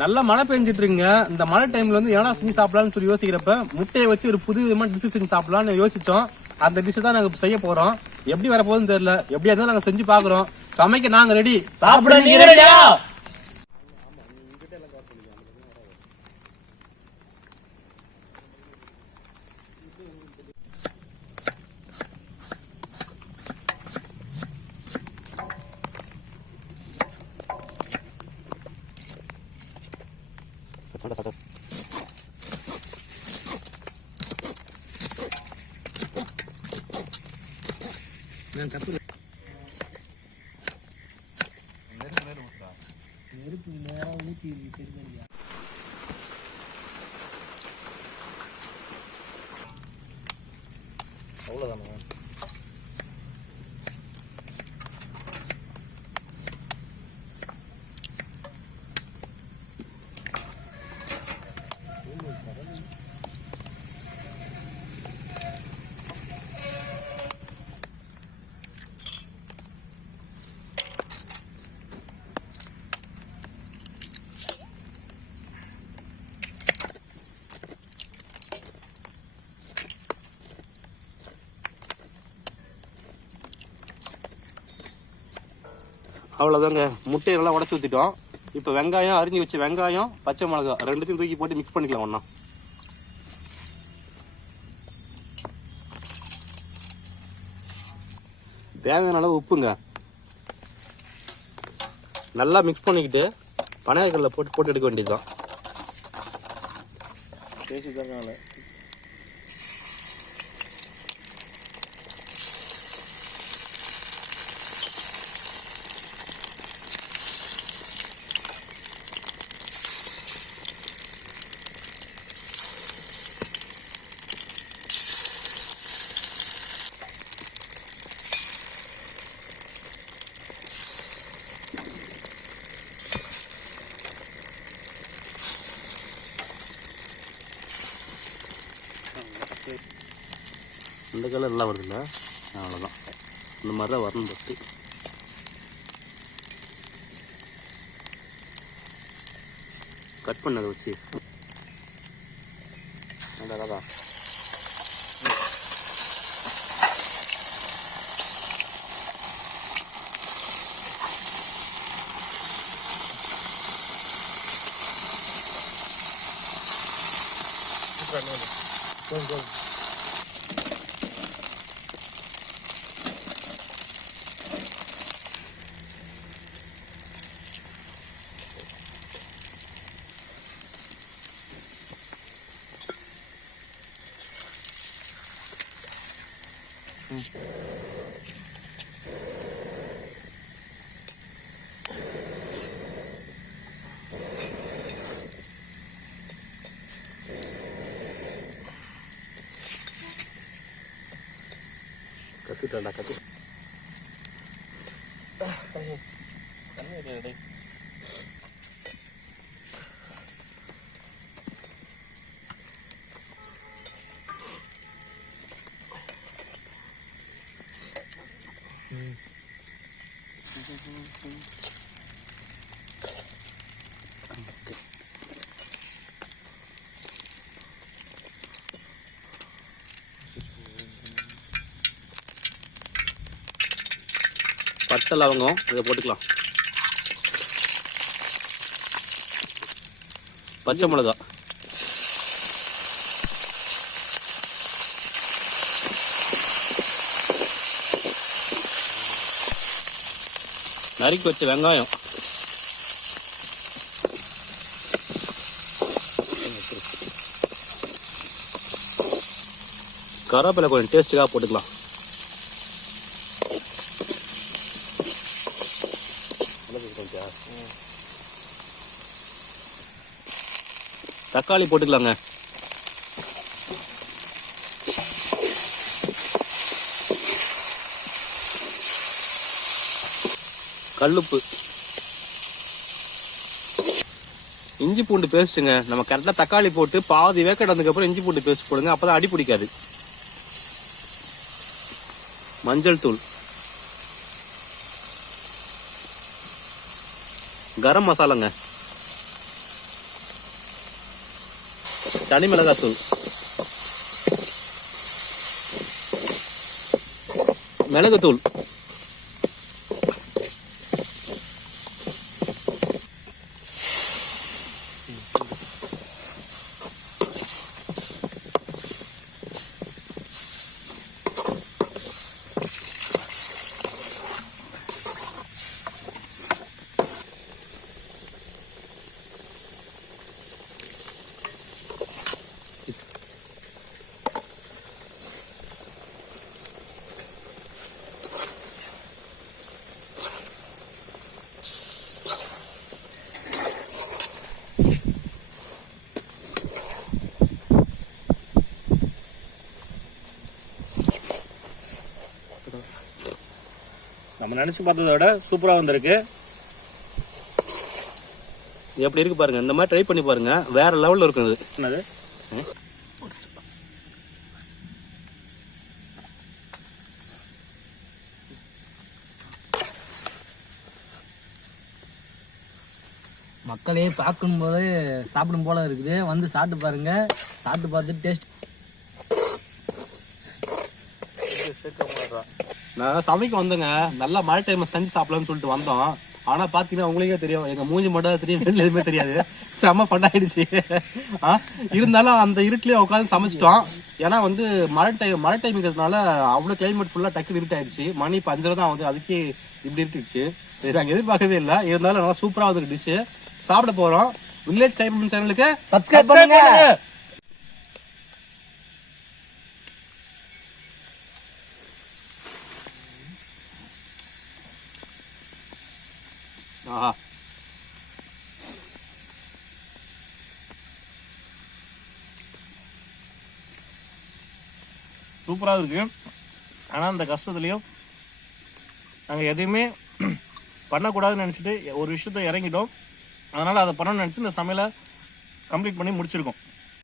நல்ல மழை பெஞ்சிட்டு இருக்குங்க. இந்த மழை டைம்ல வந்து ஏன்னா செஞ்சு சாப்பிடலாம்னு சொல்லி யோசிக்கிறப்ப முட்டையை வச்சு ஒரு புது விதமான டிஷ் செஞ்சு சாப்பிடலாம்னு யோசிச்சோம். அந்த டிஷ் தான் நாங்க செய்ய போறோம். எப்படி வரப்போகுதுன்னு தெரியல. எப்படியா இருந்தாலும் நாங்க செஞ்சு பாக்குறோம். சமைக்க நாங்க ரெடி. சாப்பிட நீங்க ரெடியா? நெருப்பு நேரம் ஊற்றி தெரிஞ்சா அவ்வளவுதானே. அவ்வளோதாங்க. முட்டையை நல்லா உடச்சி ஊற்றிட்டோம். இப்போ வெங்காயம் அரிஞ்சு வச்ச வெங்காயம் பச்சை மிளகா ரெண்டுத்தையும் தூக்கி போட்டு மிக்ஸ் பண்ணிக்கலாம் ஒன்றா. தேவையான அளவு உப்புங்க. நல்லா மிக்ஸ் பண்ணிக்கிட்டு பனையாக்கல்ல போட்டு எடுக்க வேண்டியதுதான். பேசிக்கிறதுனால இந்த கலர் எல்லாம் வருதுல்ல, அவ்வளோதான். இந்த மாதிரி தான் வரணும். ஃபஸ்ட்டு கட் பண்ணதை வச்சு அதான் கத்திட்டா கத்தி பட்டை லவங்கம் இதை போட்டுக்கலாம். பச்சை மிளகா, நறுக்கி வச்ச வெங்காயம், கருவேப்பிலை கொஞ்சம் டேஸ்ட்டுக்காக போட்டுக்கலாம். தக்காளி போட்டுக்கலாங்க. கல்லுப்பு, இஞ்சி பூண்டு பேஸ்ட்டுங்க. நம்ம கரெக்டாக தக்காளி போட்டு பாதி வேக்காடு வந்ததுக்கப்புறம் இஞ்சி பூண்டு பேஸ்ட் போடுங்க, அப்பதான் அடி பிடிக்காது. மஞ்சள் தூள், கரம் மசாலாங்க, தனி மிளகாத்தூள், மிளகுத்தூள், நம்ம நினைச்சு பார்த்ததை விட சூப்பரா வந்திருக்கு. எப்படி இருக்கு பாருங்க. இந்த மாதிரி ட்ரை பண்ணி பாருங்க, வேற லெவல்ல இருக்குது. என்னது மக்களே பார்க்கும் போது சாப்பிடும் போல இருக்குது. வந்து சாப்பிட்டு பாருங்க. சாப்பிட்டு பார்த்துட்டு டேஸ்ட். நான் சமைக்க வந்தேங்க, நல்லா மழை டைம் செஞ்சு சாப்பிடலாம்னு சொல்லிட்டு வந்தோம். ஆனா பாத்தீங்கன்னா உங்களுக்கே தெரியும், எங்க மூஞ்சி மட்டும் தெரியும், வெளில எதுவுமே தெரியாது. செம்ம பண்ணாயிடுச்சு. இருந்தாலும் அந்த இருட்டிலேயே உட்காந்து சமைச்சிட்டோம். ஏன்னா வந்து மழை டைம்ங்கிறதுனால அவ்வளவு கிளைமேட் ஃபுல்லா டக்குனு இருட்டு ஆயிடுச்சு. மணி 5:30 தான் வந்து, அதுக்கே இப்படி இருட்டுச்சு. நாங்க எதிர்பார்க்கவே இல்லை. இருந்தாலும் நல்லா சூப்பரா வந்து டிஷ் சாப்பிட போறோம். வில்லேஜ் டைம் சேனலுக்கு சப்ஸ்கிரைப் பண்ணுங்க. ஆஹா, சூப்பரா இருக்கு. ஆனா அந்த கஷ்டத்துலயும் நாங்க எதையுமே பண்ணக்கூடாதுன்னு நினைச்சிட்டு ஒரு விஷயத்த இறங்கிட்டோம். அதனால அதை பண்ணணும்னு நினைச்சு இந்த சமையலை கம்ப்ளீட் பண்ணி முடிச்சிருக்கோம்.